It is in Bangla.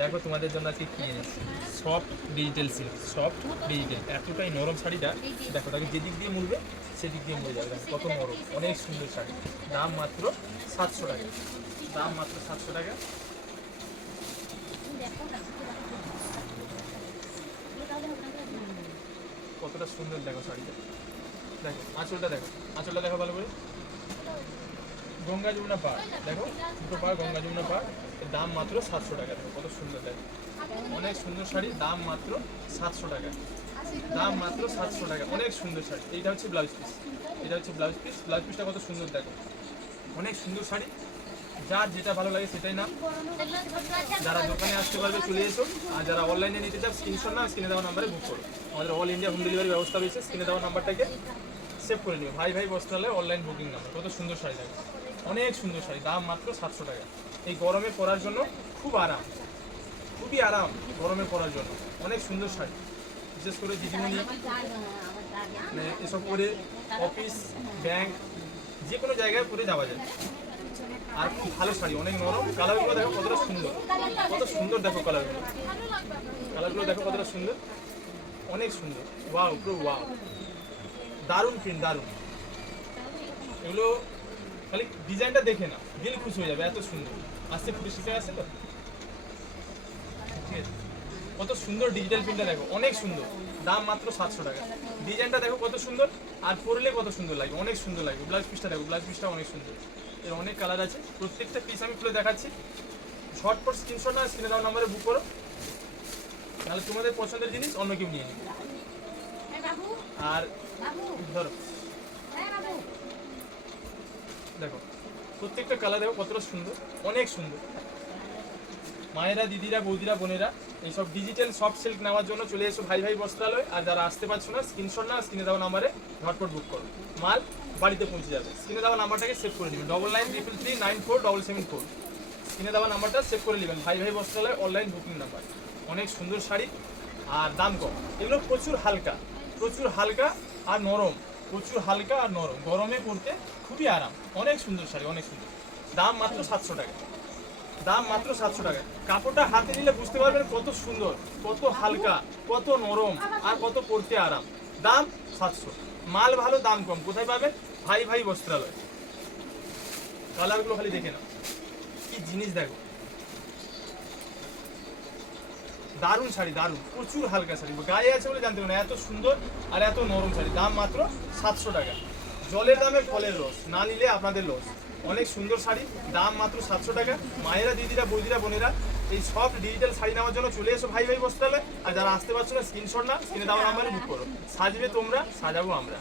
দেখো তোমাদের জন্য আজকে কি এনেছি, soft digital silk. Soft digital এতটাই নরম শাড়িটা, দেখো তাকে যেদিক দিয়ে মুড়বে সেদিক দিয়ে মুড়ে যাবে। দেখো কত নরম, অনেক সুন্দর শাড়ি। দাম মাত্র 700 টাকা। দাম মাত্র 700 টাকা। কতটা সুন্দর দেখো শাড়িটা। দেখো আঁচলটা, দেখো আঁচলটা দেখো ভালো করে। গঙ্গা যমুনা পাড়, দেখো দুটো পাড় গঙ্গা যমুনা পাড়। এর দাম মাত্র 700 টাকা। দেখো কত সুন্দর, দেখো অনেক সুন্দর শাড়ি। দাম মাত্র 700 টাকা। দাম মাত্র 700 টাকা। অনেক সুন্দর শাড়ি। এইটা হচ্ছে ব্লাউজ পিস, এটা হচ্ছে ব্লাউজ পিস। ব্লাউজ পিসটা কত সুন্দর দেখো, অনেক সুন্দর শাড়ি। যার যেটা ভালো লাগে সেটাই নাম। যারা দোকানে আসতে পারবে চলে এসো, আর যারা অনলাইনে নিতে চাও স্ক্রিনশট না, স্ক্রিনে দেওয়া নাম্বারে বুক করো। আমাদের অল ইন্ডিয়া হোম ডেলিভারি ব্যবস্থা রয়েছে। স্ক্রিনে দেওয়া নাম্বারটাকে সেভ করে নিও, ভাই ভাই বস্ত্রালয় অনলাইন বুকিং নাম্বার। কত সুন্দর শাড়ি লাগে, অনেক সুন্দর শাড়ি। দাম মাত্র 700 টাকা। এই গরমে পরার জন্য খুব আরাম, খুবই আরাম গরমে পরার জন্য। অনেক সুন্দর শাড়ি, বিশেষ করে দিদিমণি মানে এসব করে অফিস, ব্যাংক, যে কোনো জায়গায় পরে যাওয়া যায়। আর খুব ভালো শাড়ি, অনেক নরম। কালারগুলো দেখো কতটা সুন্দর, কত সুন্দর দেখো কালারগুলো। কালারগুলো দেখো কতটা সুন্দর, অনেক সুন্দর। ওয়াও, পুরো ওয়াও, দারুণ প্রিন্ট, দারুণ। এগুলো খালি ডিজাইনটা দেখে না, দিল খুশি হয়ে যাবে, এত সুন্দর। আস্তে ফুটে শিখে আসে তো, ঠিক আছে। কত সুন্দর ডিজিটাল প্রিন্টটা দেখো, অনেক সুন্দর। দাম মাত্র 700 টাকা। ডিজাইনটা দেখো কত সুন্দর, আর পরলে কত সুন্দর লাগবে, অনেক সুন্দর লাগবে। ব্লাউজ পিসটা দেখো, ব্লাউজ পিসটা অনেক সুন্দর। এর অনেক কালার আছে, প্রত্যেকটা পিস আমি খুলে দেখাচ্ছি। ঝটপট স্ক্রিনশট না, স্ক্রিনে দেওয়া নাম্বারে বুক করো, তাহলে তোমাদের পছন্দের জিনিস অন্য কেউ নিয়ে নেবে। আর ধরো, দেখো প্রত্যেকটা কালার দেখো কতটা সুন্দর, অনেক সুন্দর। মায়েরা, দিদিরা, বৌদিরা, বোনেরা, এইসব ডিজিটাল সফট সিল্ক নেওয়ার জন্য চলে এসো ভাই ভাই বস্ত্রালয়। আর যারা আসতে পারছো না, স্ক্রিনশট না, স্ক্রিনে দেওয়া নাম্বারে ঝটপট বুক করো, মাল বাড়িতে পৌঁছে যাবে। স্ক্রিনে দেওয়া নাম্বারটাকে সেভ করে নেবেন, 9933394774। স্ক্রিনে দেওয়া নাম্বারটা সেভ করে নেবেন, ভাই ভাই বস্ত্রালয় অনলাইন বুকিং নাম্বার। অনেক সুন্দর শাড়ি আর দাম কম। এগুলো প্রচুর হালকা, প্রচুর হালকা আর নরম, প্রচুর হালকা আর নরম। গরমে পরতে খুবই আরাম, অনেক সুন্দর শাড়ি, অনেক সুন্দর। দাম মাত্র 700 টাকা। দাম মাত্র 700 টাকা। কাপড়টা হাতে নিলে বুঝতে পারবেন কত সুন্দর, কত হালকা, কত নরম, আর কত পরতে আরাম। দাম 700। মাল ভালো, দাম কম। কোথায় পাবেন? ভাই ভাই বস্ত্রালয়। কালারগুলো খালি দেখে নাও, কি জিনিস দেখো। দারুণ শাড়ি, দারুণ, প্রচুর হালকা শাড়ি। গায়ে আছে বলে জানতে পারবেন এত সুন্দর আর এত নরম শাড়ি। দাম মাত্র 700 টাকা। জলের দামে ফলের রস, না নিলে আপনাদের লস। অনেক সুন্দর শাড়ি, দাম মাত্র 700 টাকা। মায়েরা, দিদিরা, বৌদিরা, বোনেরা, এই সব ডিজিটাল শাড়ি নেওয়ার জন্য চলে এসো ভাই ভাই বস্ত্রালয়। আর যারা আসতে পারছো না, স্ক্রিনশট না, স্ক্রিনে দেওয়া নাম্বারে বুক করো। সাজবে তোমরা, সাজাবো আমরা।